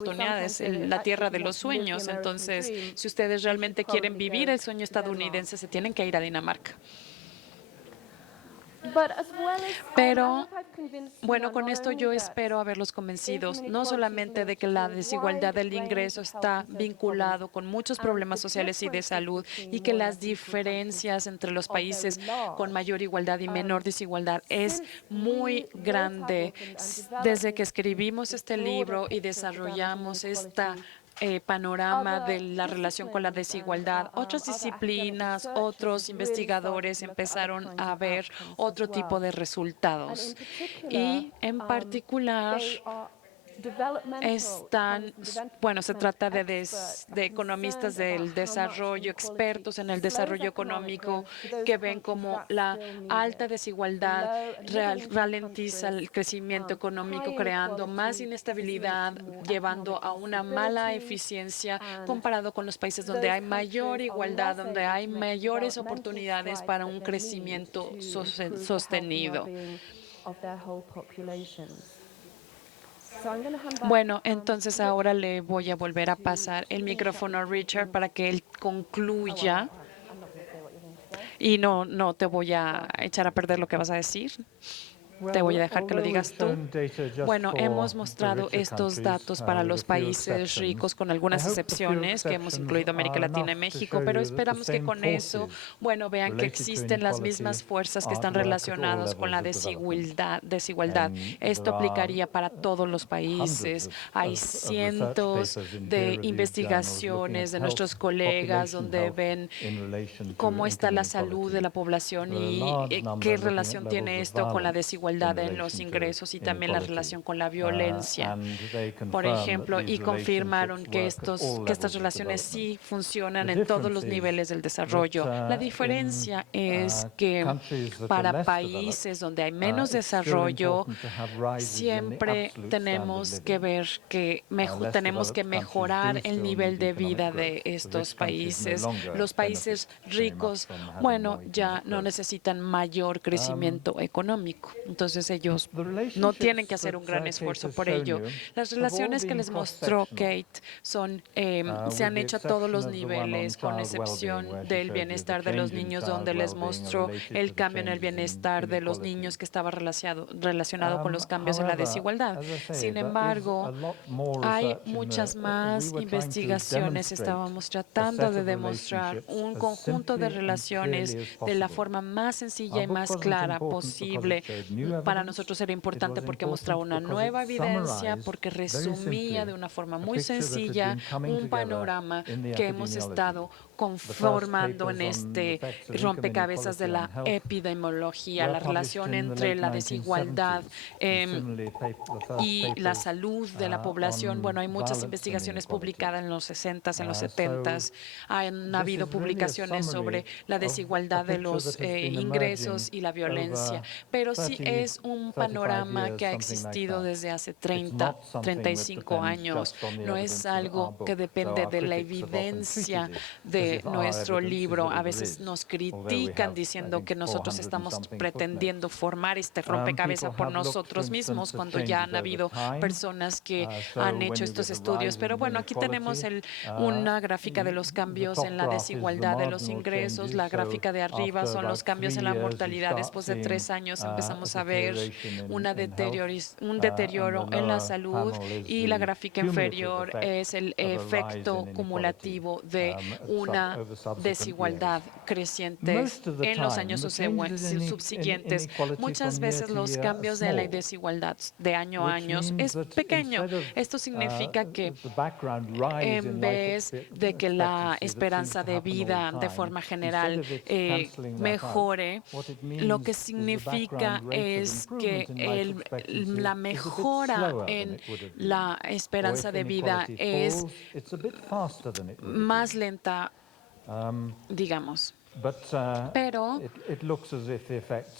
oportunidades, la tierra de los sueños. Entonces, si ustedes realmente quieren vivir el sueño estadounidense, se tienen que ir a Dinamarca. Pero, bueno, con esto yo espero haberlos convencidos, no solamente de que la desigualdad del ingreso está vinculado con muchos problemas sociales y de salud, y que las diferencias entre los países con mayor igualdad y menor desigualdad es muy grande. Desde que escribimos este libro y desarrollamos esta panorama de la relación con la desigualdad, otras disciplinas, otros investigadores empezaron a ver otro tipo de resultados. Y en particular, se trata de economistas del desarrollo, expertos en el desarrollo económico, que ven como la alta desigualdad ralentiza el crecimiento económico, creando más inestabilidad, llevando a una mala eficiencia comparado con los países donde hay mayor igualdad, donde hay mayores oportunidades para un crecimiento sostenido. Bueno, entonces ahora le voy a volver a pasar el micrófono a Richard para que él concluya. Y no te voy a echar a perder lo que vas a decir. Te voy a dejar que lo digas tú. Bueno, hemos mostrado estos datos para los países ricos con algunas excepciones, que hemos incluido América Latina y México, pero esperamos que con eso, bueno, vean que existen las mismas fuerzas que están relacionadas con la desigualdad. Esto aplicaría para todos los países. Hay cientos de investigaciones de nuestros colegas donde ven cómo está la salud de la población y qué relación tiene esto con la desigualdad en los ingresos y también la relación con la violencia, por ejemplo, y confirmaron que estas relaciones sí funcionan en todos los niveles del desarrollo. La diferencia es que para países donde hay menos desarrollo, siempre tenemos que ver que tenemos que mejorar el nivel de vida de estos países. Los países ricos, bueno, ya no necesitan mayor crecimiento económico. Entonces ellos no tienen que hacer un gran esfuerzo por ello. Las relaciones que les mostró Kate se han hecho a todos los niveles, con excepción del bienestar de los niños, donde les mostró el cambio en el bienestar de los niños que estaba relacionado con los cambios en la desigualdad. Sin embargo, hay muchas más investigaciones. Estábamos tratando de demostrar un conjunto de relaciones de la forma más sencilla y más clara posible. Para nosotros era importante porque mostraba una nueva evidencia, porque resumía de una forma muy sencilla un panorama que hemos estado conformando en este rompecabezas de la epidemiología, la relación entre la desigualdad y la salud de la población. Bueno, hay muchas investigaciones publicadas en los 60s, en los 70s. Han habido publicaciones sobre la desigualdad de los ingresos y la violencia, pero sí es un panorama que ha existido desde hace 30, 35 años. No es algo que depende de la evidencia de nuestro libro. A veces nos critican diciendo que nosotros estamos pretendiendo formar este rompecabezas por nosotros mismos, cuando ya han habido personas que han hecho estos estudios. Pero bueno, aquí tenemos una gráfica de los cambios en la desigualdad de los ingresos. La gráfica de arriba son los cambios en la mortalidad. Después de 3 años empezamos a ver un deterioro en la salud, y la gráfica inferior es el efecto cumulativo de una desigualdad creciente en los años subsiguientes. Muchas veces los cambios de la desigualdad de año a año es pequeño. Esto significa que en vez de que la esperanza de vida de forma general mejore, lo que significa es que la mejora en la esperanza de vida es más lenta, digamos. Pero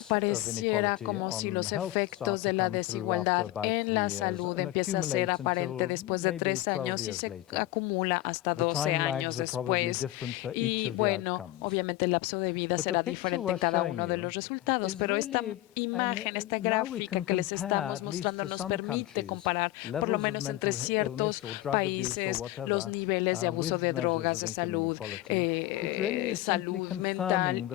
pareciera como si los efectos de la desigualdad en la salud empieza a ser aparente después de 3 años y se acumula hasta 12 años después. Y bueno, obviamente el lapso de vida será diferente en cada uno de los resultados, pero esta imagen, esta gráfica que les estamos mostrando nos permite comparar, por lo menos entre ciertos países, los niveles de abuso de drogas, de salud, salud mental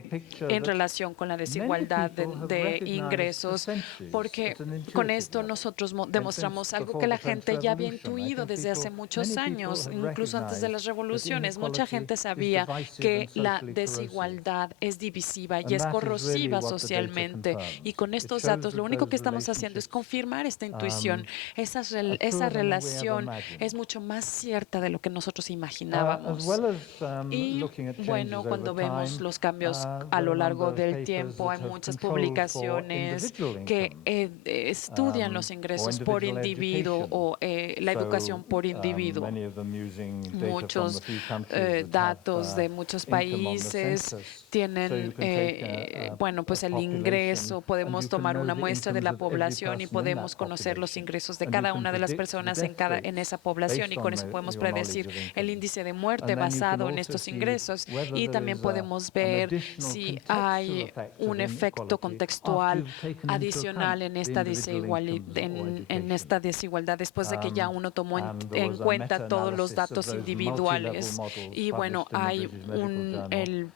en relación con la desigualdad de ingresos, porque con esto nosotros demostramos algo que la gente ya había intuido desde hace muchos años, incluso antes de las revoluciones. Mucha gente sabía que la desigualdad es divisiva y es corrosiva socialmente. Y con estos datos, lo único que estamos haciendo es confirmar esta intuición. Esa relación es mucho más cierta de lo que nosotros imaginábamos. Y bueno, cuando vemos los cambios a lo largo del tiempo, hay muchas publicaciones que estudian los ingresos por individuo o la educación por individuo. Muchos datos de muchos países tienen, bueno, pues el ingreso. Podemos tomar una muestra de la población y podemos conocer los ingresos de cada una de las personas en esa población, y con eso podemos predecir el índice de muerte basado en estos ingresos, y también podemos ver si hay un efecto contextual adicional en esta desigualdad después de que ya uno tomó en cuenta todos los datos individuales. Y bueno, hay el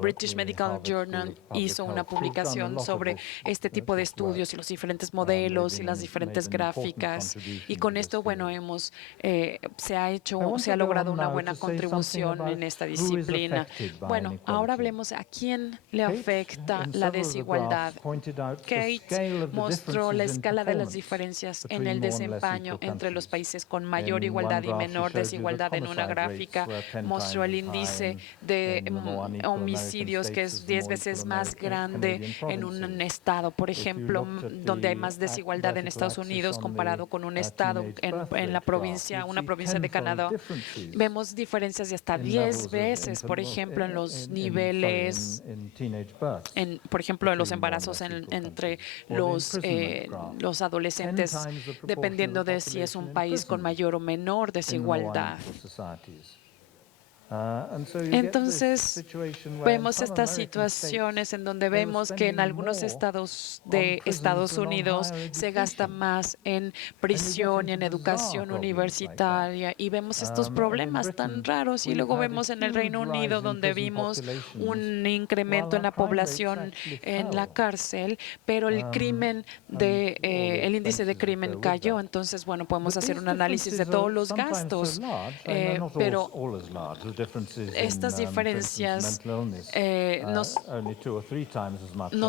British Medical Journal hizo una publicación sobre este tipo de estudios y los diferentes modelos y las diferentes gráficas. Y con esto, bueno, se ha logrado una buena contribución en esta disciplina. Bueno, ahora hablemos a quién le afecta la desigualdad. Kate mostró la escala de las diferencias en el desempeño entre los países con mayor igualdad y menor desigualdad en una gráfica. Mostró el índice de homicidios, que es 10 veces más grande en un estado, por ejemplo, donde hay más desigualdad en Estados Unidos comparado con un estado en una provincia de Canadá. Vemos diferencias de hasta 10 veces, por ejemplo, en los niveles, por ejemplo, en los embarazos entre los adolescentes, dependiendo de si es un país con mayor o menor desigualdad. Entonces, vemos estas situaciones en donde vemos que en algunos estados de Estados Unidos se gasta más en prisión y en educación universitaria, y vemos estos problemas tan raros. Y luego vemos en el Reino Unido, donde vimos un incremento en la población en la cárcel, pero el índice de crimen cayó. Entonces, bueno, podemos hacer un análisis de todos los gastos, pero estas diferencias no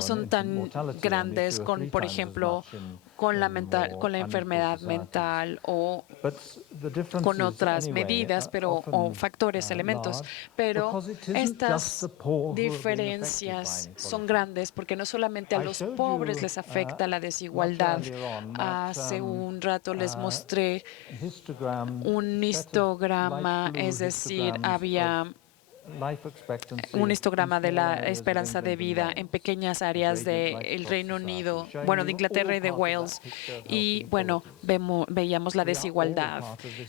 son tan grandes por ejemplo, con la enfermedad mental o con otras medidas, o factores, elementos. Pero estas diferencias son grandes porque no solamente a los pobres les afecta la desigualdad. Hace un rato les mostré un histograma, es decir, había un histograma de la esperanza de vida en pequeñas áreas del Reino Unido, bueno, de Inglaterra y de Wales, y bueno, veíamos la desigualdad.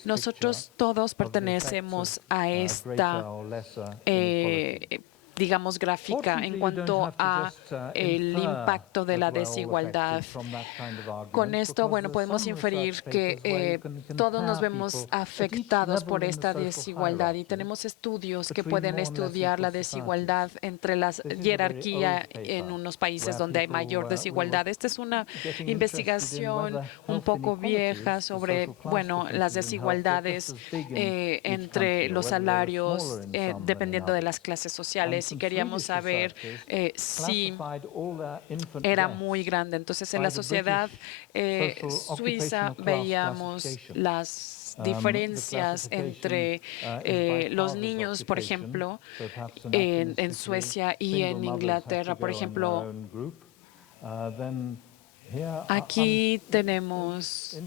Nosotros todos pertenecemos a esta digamos, gráfica en cuanto a el impacto de la desigualdad. Con esto, bueno, podemos inferir que todos nos vemos afectados por esta desigualdad, y tenemos estudios que pueden estudiar la desigualdad entre la jerarquía en unos países donde hay mayor desigualdad. Esta es una investigación un poco vieja sobre, bueno, las desigualdades entre los salarios dependiendo de las clases sociales, y queríamos saber si era muy grande. Entonces, en la sociedad suiza veíamos las diferencias entre los niños, por ejemplo, en Suecia y en Inglaterra, por ejemplo. Aquí tenemos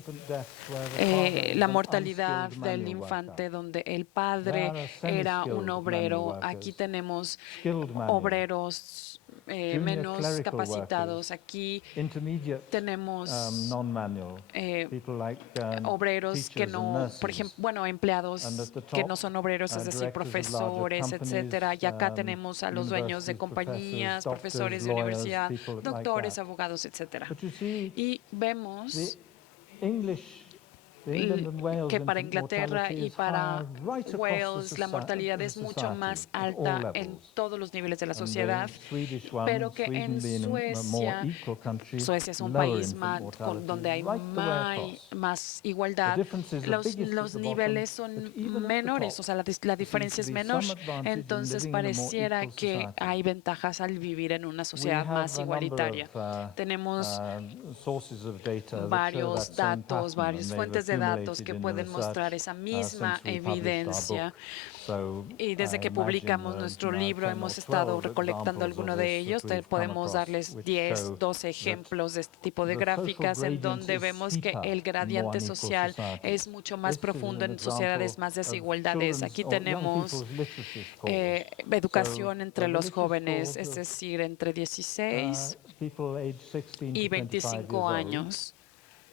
la mortalidad del infante, donde el padre era un obrero. Aquí tenemos obreros menos capacitados. Aquí tenemos obreros que no, por ejemplo, bueno, empleados que no son obreros, es decir, profesores, etcétera. Y acá tenemos a los dueños de compañías, profesores de universidad, doctores, abogados, etcétera. Y vemos que para Inglaterra y para Wales la mortalidad es mucho más alta en todos los niveles de la sociedad, pero que en Suecia, Suecia es un país donde hay más igualdad, los niveles son menores, o sea, la diferencia es menor. Entonces pareciera que hay ventajas al vivir en una sociedad más igualitaria. Tenemos varios datos, varias fuentes de datos que pueden mostrar esa misma evidencia. Y desde que publicamos nuestro libro hemos estado recolectando algunos de ellos. Podemos darles 10, 12 ejemplos de este tipo de gráficas en donde vemos que el gradiente social es mucho más profundo en sociedades más desigualdades. Aquí tenemos educación entre los jóvenes, es decir, entre 16 y 25 años.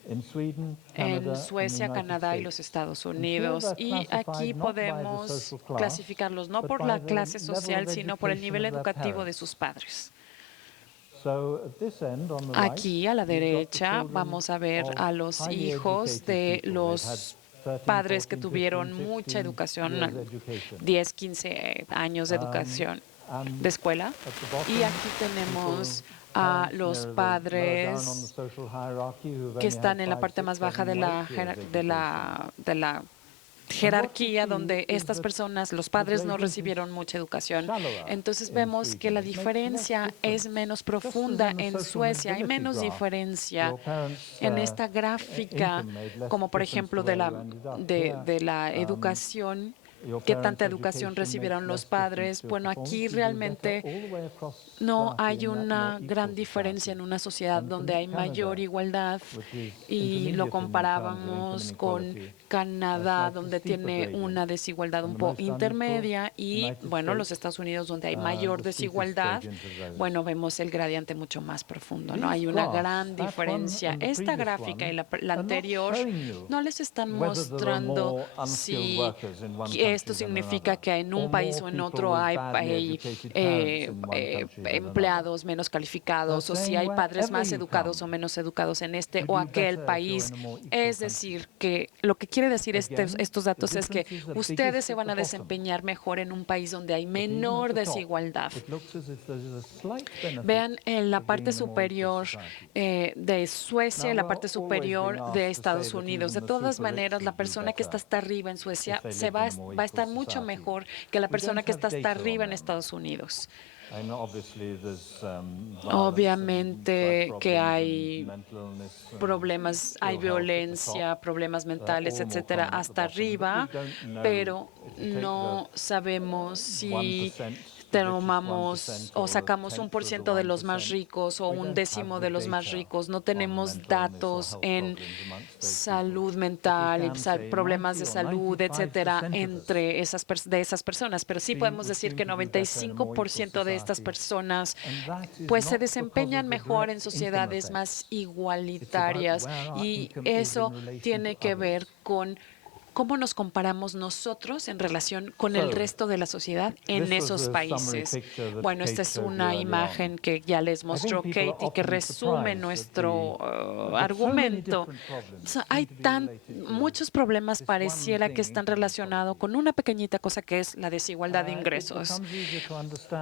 En Suecia, Canadá y los Estados Unidos. Y aquí podemos clasificarlos no por la clase social, sino por el nivel educativo de sus padres. Aquí a la derecha vamos a ver a los hijos de los padres que tuvieron mucha educación, 10, 15 años de educación de escuela. Y aquí tenemos a los padres que están en la parte más baja de la jerarquía, donde estas personas, los padres, no recibieron mucha educación. Entonces vemos que la diferencia es menos profunda en Suecia, hay menos diferencia en esta gráfica, como por ejemplo de la educación. ¿Qué tanta educación recibieron los padres? Bueno, aquí realmente no hay una gran diferencia en una sociedad donde hay mayor igualdad, y lo comparábamos con Canadá, donde tiene una desigualdad un poco intermedia, y bueno, los Estados Unidos, donde hay mayor desigualdad, bueno, vemos el gradiente mucho más profundo, ¿no? Hay una gran diferencia. Esta gráfica y la anterior no les están mostrando si esto significa que en un país o en otro hay empleados menos calificados, o si hay padres más educados o menos educados en este o aquel país. Es decir, que lo que quiere decir estos datos es que ustedes se van a desempeñar mejor en un país donde hay menor desigualdad. Vean en la parte superior de Suecia y la parte superior de Estados Unidos. De todas maneras, la persona que está hasta arriba en Suecia va a estar mucho mejor que la persona que está hasta arriba en Estados Unidos. Obviamente que hay problemas, hay violencia, problemas mentales, etcétera, hasta arriba, pero no sabemos si tomamos o sacamos 1% de los más ricos o 1/10 de los más ricos. No tenemos datos en salud mental, problemas de salud, etcétera, entre esas personas, pero sí podemos decir que 95% de estas personas pues se desempeñan mejor en sociedades más igualitarias, y eso tiene que ver con cómo nos comparamos nosotros en relación con el resto de la sociedad en esos países. Bueno, esta es una imagen que ya les mostró Kate y que resume nuestro argumento. Hay muchos problemas pareciera que están relacionados con una pequeñita cosa que es la desigualdad de ingresos.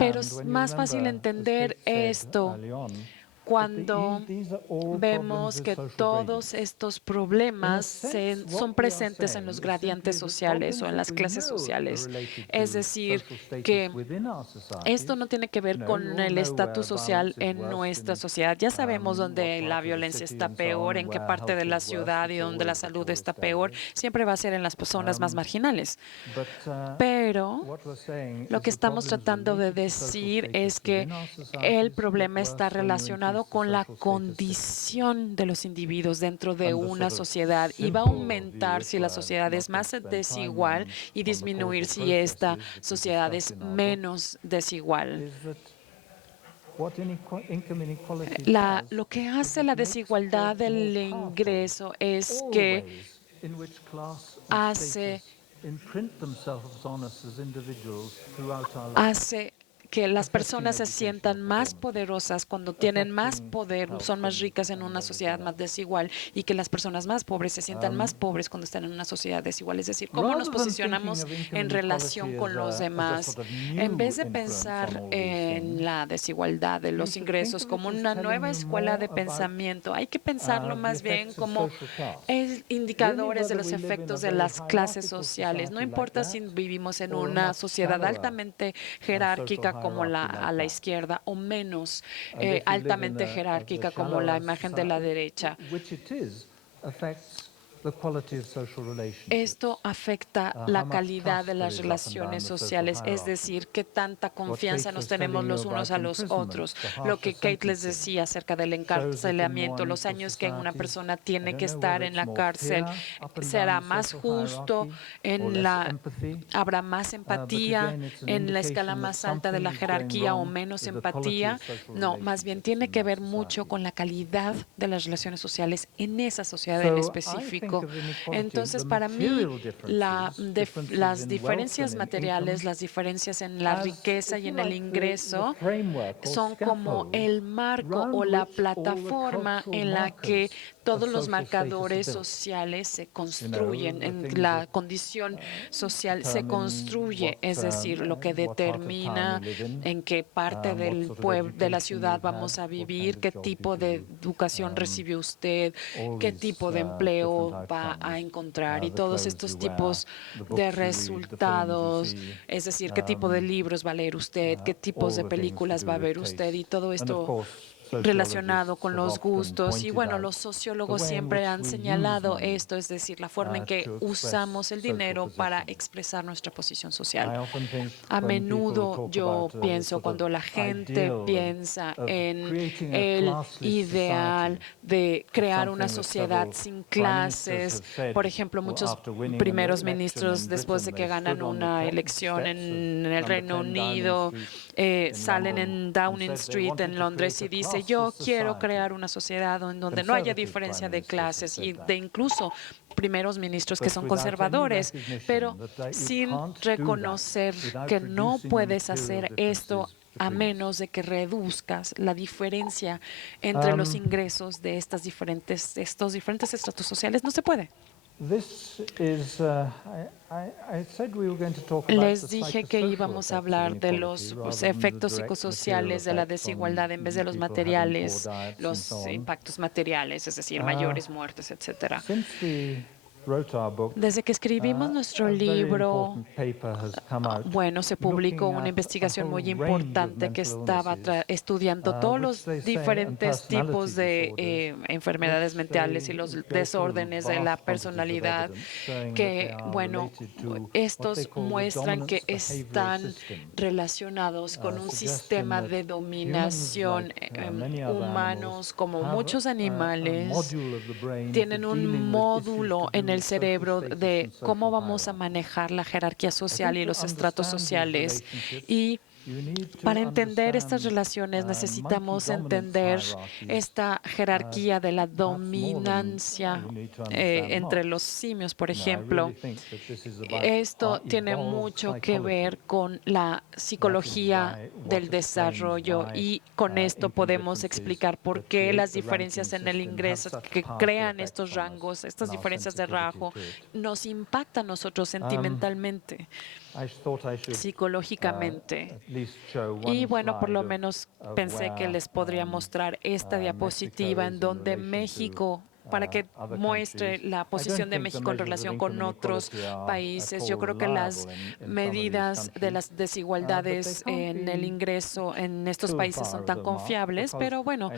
Pero es más fácil entender esto cuando vemos que todos estos problemas son presentes en los gradientes sociales o en las clases sociales. Es decir, que esto no tiene que ver con el estatus social en nuestra sociedad. Ya sabemos dónde la violencia está peor, en qué parte de la ciudad y dónde la salud está peor. Siempre va a ser en las personas más marginales. Pero lo que estamos tratando de decir es que el problema está relacionado relacionado con la condición de los individuos dentro de una sociedad y va a aumentar si la sociedad es más desigual y disminuir si esta sociedad es menos desigual. Lo que hace la desigualdad del ingreso es que hace que las personas se sientan más poderosas cuando tienen más poder, son más ricas en una sociedad más desigual, y que las personas más pobres se sientan más pobres cuando están en una sociedad desigual. Es decir, cómo nos posicionamos en relación con los demás. En vez de pensar en la desigualdad de los ingresos como una nueva escuela de pensamiento, hay que pensarlo más bien como indicadores de los efectos de las clases sociales. No importa si vivimos en una sociedad altamente jerárquica como a la izquierda o menos altamente jerárquica como la imagen de la derecha. Esto afecta la calidad de las relaciones sociales, es decir, qué tanta confianza nos tenemos los unos a los otros. Lo que Kate les decía acerca del encarcelamiento, los años que una persona tiene que estar en la cárcel, será más justo, habrá más empatía en la escala más alta de la jerarquía o menos empatía. No, más bien tiene que ver mucho con la calidad de las relaciones sociales en esa sociedad en específico. Entonces, para mí, las diferencias materiales, las diferencias en la riqueza y en el ingreso son como el marco o la plataforma en la que todos los marcadores sociales se construyen, en la condición social se construye, es decir, lo que determina en qué parte del pueblo, de la ciudad vamos a vivir, qué tipo de educación recibe usted, qué tipo de empleo va a encontrar, y todos estos tipos de resultados, es decir, qué tipo de libros va a leer usted, qué tipos de películas va a ver usted, y todo esto relacionado con los gustos. Y bueno, los sociólogos siempre han señalado esto, es decir, la forma en que usamos el dinero para expresar nuestra posición social. A menudo yo pienso, cuando la gente piensa en el ideal de crear una sociedad sin clases, por ejemplo, muchos primeros ministros, después de que ganan una elección en el Reino Unido, salen en Downing Street en Londres y dicen: yo quiero crear una sociedad en donde no haya diferencia de clases, y de incluso primeros ministros que son conservadores, pero sin reconocer que no puedes hacer esto a menos de que reduzcas la diferencia entre los ingresos de estos diferentes estratos sociales. No se puede. Les dije que íbamos a hablar de los efectos psicosociales de la desigualdad en vez de los materiales, los impactos materiales, es decir, mayores muertes, etcétera. Desde que escribimos nuestro libro, bueno, se publicó una investigación muy importante que estaba estudiando todos los diferentes tipos de enfermedades mentales y los desórdenes de la personalidad, que, bueno, estos muestran que están relacionados con un sistema de dominación. Humanos, como muchos animales, tienen un módulo en el cerebro de cómo vamos a manejar la jerarquía social y los estratos sociales. Y para entender estas relaciones necesitamos entender esta jerarquía de la dominancia entre los simios, por ejemplo. Esto tiene mucho que ver con la psicología del desarrollo, y con esto podemos explicar por qué las diferencias en el ingreso que crean estos rangos, estas diferencias de rango, nos impactan a nosotros sentimentalmente, psicológicamente. Y bueno, por lo menos pensé que les podría mostrar esta diapositiva en donde México para que muestre la posición de México en relación con otros países. Yo creo que las medidas de las desigualdades en el ingreso en estos países son tan confiables, pero bueno,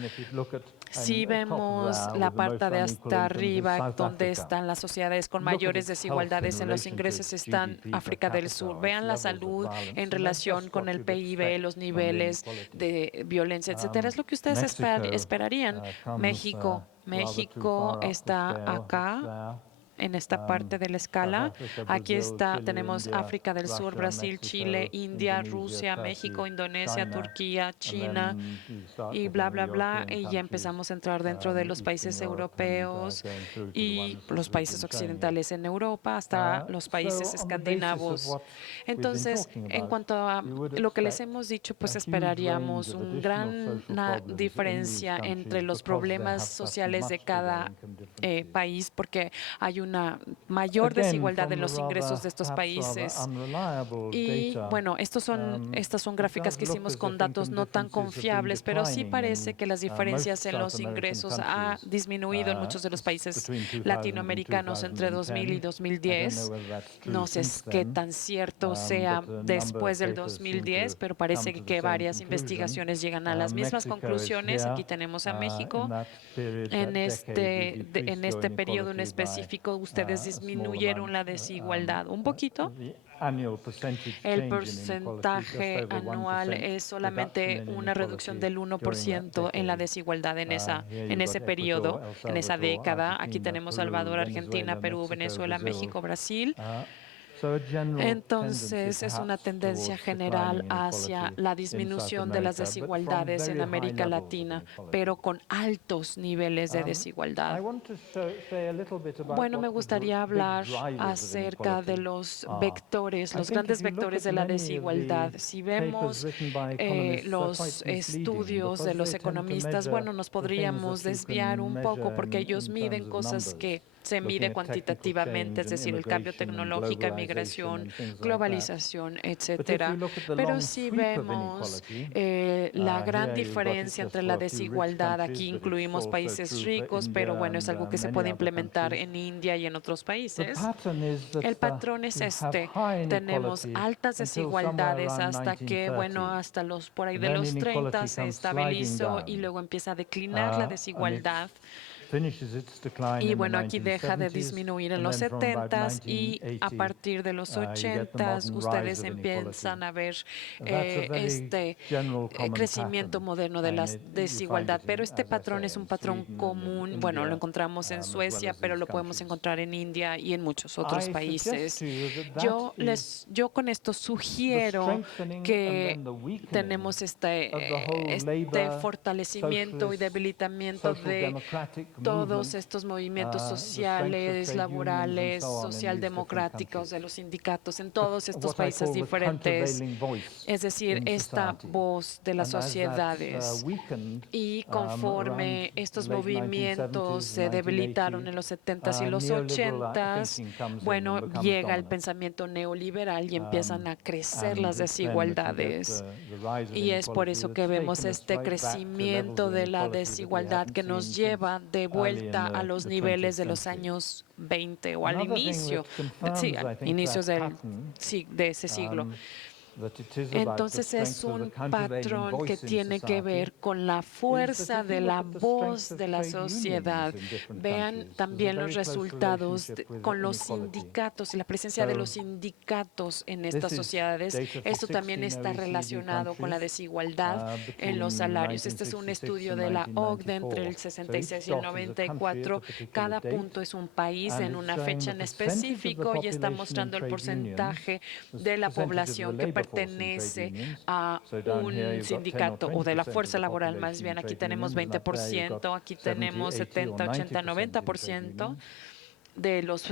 si vemos la parte de hasta arriba, donde están las sociedades con mayores desigualdades en los ingresos, están África del Sur. Vean la salud en relación con el PIB, los niveles de violencia, etcétera. Es lo que ustedes esperarían. México está acá en esta parte de la escala. Aquí tenemos África del Sur, Brasil, Chile, India, Rusia, México, Indonesia, Turquía, China y bla, bla, bla. Y ya empezamos a entrar dentro de los países europeos y los países occidentales en Europa hasta los países escandinavos. Entonces, en cuanto a lo que les hemos dicho, pues esperaríamos una diferencia entre los problemas sociales de cada país, porque hay una mayor desigualdad en los ingresos de estos países. Y bueno, estas son gráficas que hicimos con datos no tan confiables, pero sí parece que las diferencias en los ingresos ha disminuido en muchos de los países latinoamericanos entre 2000 y 2010. No sé qué tan cierto sea después del 2010, pero parece que varias investigaciones llegan a las mismas conclusiones. Aquí tenemos a México. En este periodo en específico, ustedes disminuyeron la desigualdad un poquito. El porcentaje anual es solamente una reducción del 1% en la desigualdad en ese periodo, en esa década. Aquí tenemos Salvador, Argentina, Perú, Venezuela, México, Brasil. Entonces, es una tendencia general hacia la disminución de las desigualdades en América Latina, pero con altos niveles de desigualdad. Bueno, me gustaría hablar acerca de los vectores, los grandes vectores de la desigualdad. Si vemos los estudios de los economistas, bueno, nos podríamos desviar un poco porque ellos miden cosas que se mide cuantitativamente, es decir, el cambio tecnológico, migración, globalización, etcétera. Pero si vemos la gran diferencia entre la desigualdad, aquí incluimos países ricos, pero bueno, es algo que se puede implementar en India y en otros países. El patrón es este. Tenemos altas desigualdades hasta que, bueno, hasta por ahí de los 30 se estabilizó y luego empieza a declinar la desigualdad. Y bueno, aquí deja de disminuir en los 70s y a partir de los 80s ustedes empiezan a ver este crecimiento moderno de la desigualdad. Pero este patrón es un patrón común. Bueno, lo encontramos en Suecia, pero lo podemos encontrar en India y en muchos otros países. Yo con esto sugiero que tenemos este fortalecimiento y debilitamiento de todos estos movimientos sociales, laborales, socialdemocráticos de los sindicatos en todos estos países diferentes. Es decir, esta voz de las sociedades. Y conforme estos movimientos se debilitaron en los 70s y los 80s, bueno, llega el pensamiento neoliberal y empiezan a crecer las desigualdades. Y es por eso que vemos este crecimiento de la desigualdad que nos lleva de vuelta a los niveles de los años 20 o al inicio, inicios de ese siglo. Entonces es un patrón que tiene que ver con la fuerza de la voz de la sociedad. Vean también los resultados con los sindicatos y la presencia de los sindicatos en estas sociedades. Esto también está relacionado con la desigualdad en los salarios. Este es un estudio de la OCDE entre el 66 y el 94. Cada punto es un país en una fecha en específico y está mostrando el porcentaje de la población que pertenece a un sindicato o de la fuerza laboral más bien. Aquí tenemos 20%, aquí tenemos 70, 80, 90%. de los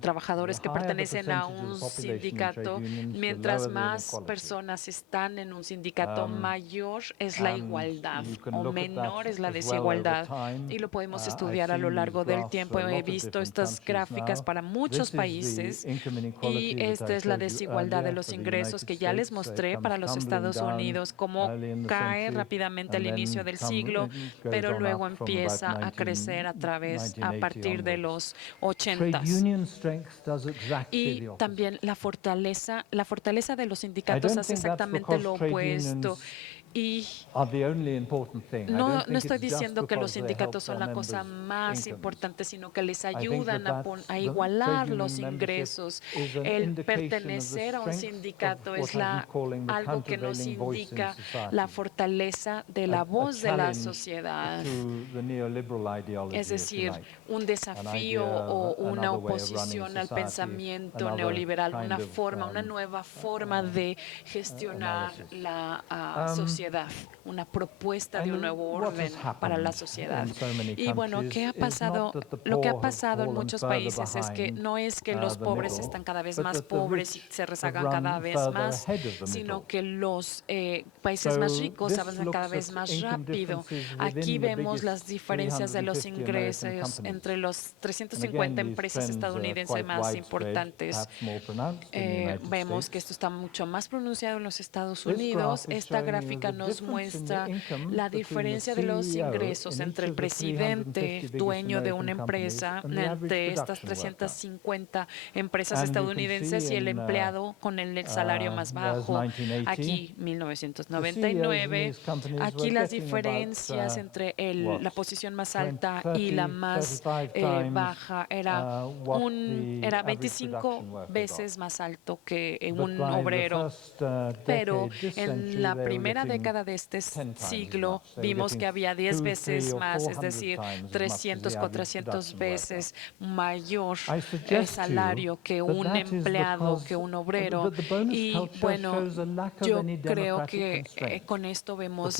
trabajadores que pertenecen a un sindicato. Mientras más personas están en un sindicato, mayor es la igualdad o menor es la desigualdad. Y lo podemos estudiar a lo largo del tiempo. He visto estas gráficas para muchos países y esta es la desigualdad de los ingresos que ya les mostré para los Estados Unidos, cómo cae rápidamente al inicio del siglo, pero luego empieza a crecer a partir de los 80. Y también la fortaleza de los sindicatos hace exactamente lo opuesto. Y no estoy diciendo que los sindicatos son la cosa más importante, sino que les ayudan a igualar los ingresos. El pertenecer a un sindicato es algo que nos indica la fortaleza de la voz de la sociedad. Es decir, un desafío o una oposición al pensamiento neoliberal, una nueva forma de gestionar la sociedad, una propuesta de un nuevo orden para la sociedad. Y bueno, ¿qué ha pasado? Lo que ha pasado en muchos países es que no es que los pobres están cada vez más pobres y se rezagan cada vez más, sino que los países más ricos avanzan cada vez más rápido. Aquí vemos las diferencias de los ingresos entre los 350 empresas estadounidenses más importantes. Vemos que esto está mucho más pronunciado en los Estados Unidos. Esta gráfica nos muestra la diferencia de los ingresos entre el presidente, dueño de una empresa, entre estas 350 empresas estadounidenses y el empleado con el salario más bajo. Aquí, 1999. Aquí las diferencias entre la posición más alta y la más baja era 25 veces más alto que un obrero. Pero en la primera década de este siglo vimos que había 10 veces más, es decir, 300, 400 veces mayor salario que un empleado, que un obrero. Y bueno, yo creo que con esto vemos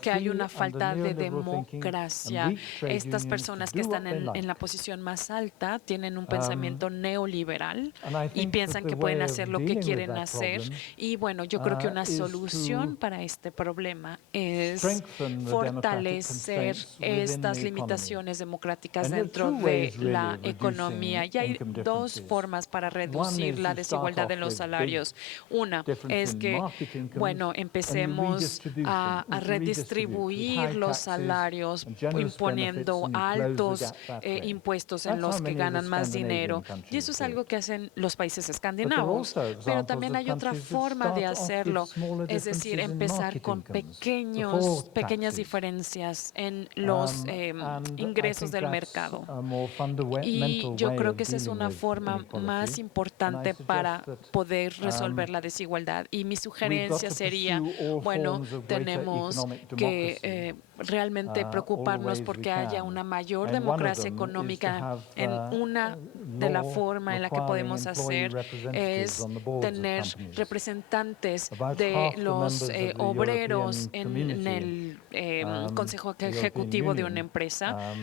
que hay una falta de democracia. Estas personas que están en la posición más alta tienen un pensamiento neoliberal y piensan que pueden hacer lo que quieren hacer. Y bueno, yo creo que una solución para este problema es fortalecer estas limitaciones democráticas dentro de la economía. Y hay dos formas para reducir la desigualdad en los salarios. Una es que, bueno, empecemos a redistribuir los salarios imponiendo altos impuestos en los que ganan más dinero. Y eso es algo que hacen los países escandinavos. Pero también hay otra forma de hacerlo, es decir, empezar con pequeñas diferencias en los ingresos del mercado. Y yo creo que esa es una forma más importante para poder resolver la desigualdad. Y mi sugerencia sería, bueno, tenemos que realmente preocuparnos porque haya una mayor democracia económica. Una de la forma en la que podemos hacer es tener representantes de los obreros en el Consejo Ejecutivo de una empresa.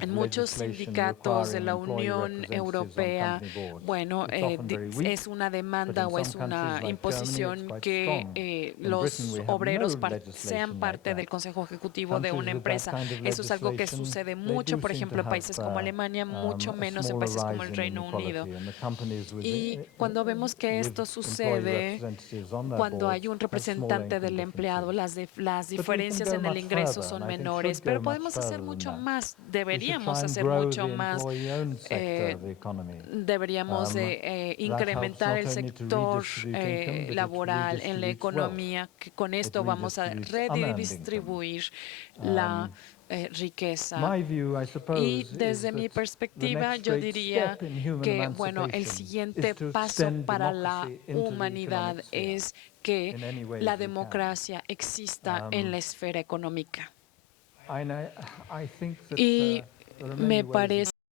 En muchos sindicatos de la Unión Europea, bueno, es una demanda o es una imposición que los obreros sean parte del Consejo Ejecutivo de una empresa. Eso es algo que sucede mucho, por ejemplo, en países como Alemania, mucho menos en países como el Reino Unido. Y cuando vemos que esto sucede, cuando hay un representante del empleado, las diferencias en el ingreso son menores, pero podemos hacer mucho más. Deberíamos hacer mucho más. Deberíamos incrementar el sector laboral en la economía, que con esto vamos a redistribuir la riqueza. Y desde mi perspectiva, yo diría que, bueno, el siguiente paso para la humanidad es que la democracia exista en la esfera económica. Y me parece